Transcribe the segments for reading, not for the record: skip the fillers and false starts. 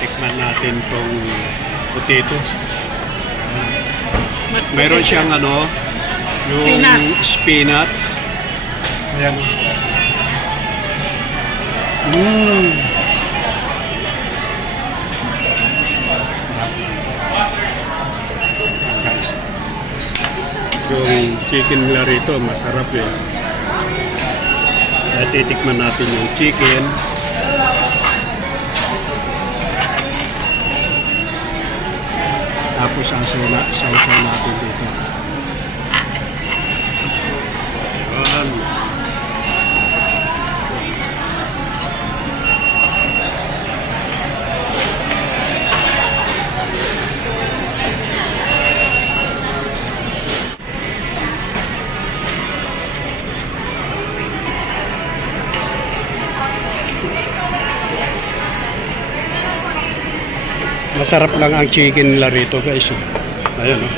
Tikman natin tong potatoes. Meron siyang ano, yung spinach. Ayan. Yung chicken nila rito, masarap eh. At titikman natin yung chicken. Tapos ang sausaw natin dito. Ayan. Masarap lang ang chicken nila rito guys. Ayan oh.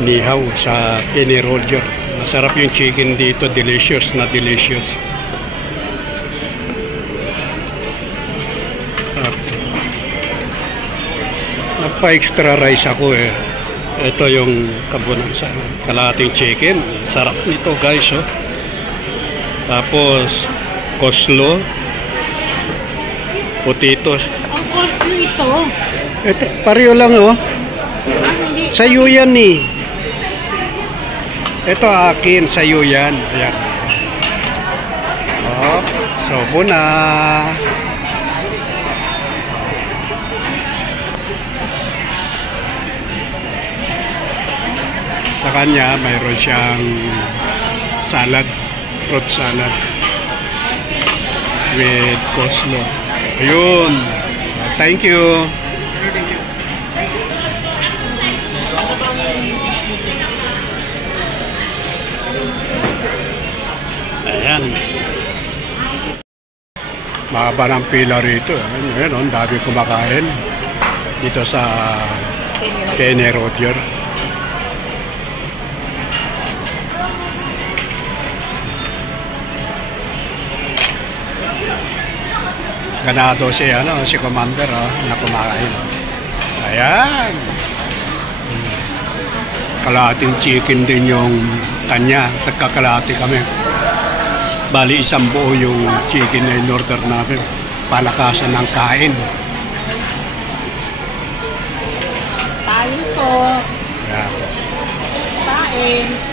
Nihaw sa Kenny Roger. Masarap yung chicken dito. Delicious na delicious. Nagpa-extra rice ako eh. Ito yung kabunan sa kalahating chicken. Sarap nito guys oh. Tapos coleslaw. Potatoes. Ang coleslaw ito. Ito, pareho lang oh. Sa'yo yan eh. Ito akin, sa'yo yan. Ayan. Oh, sobo na. Sa kanya, mayroon siyang salad, fruit salad with coleslaw. Ayun. Thank you. Ayan. Mahaba ng pila rito. Ayan, ang dami kumakain dito sa Kenny Roger. Ganado si Commander na kumakain. Ayan. Kalahating chicken din yung kanya. Sa kakalahati kami. Bali isang buo yung chicken na in-order namin. Palakasan ng kain. Tayo po. Ayan. Kain.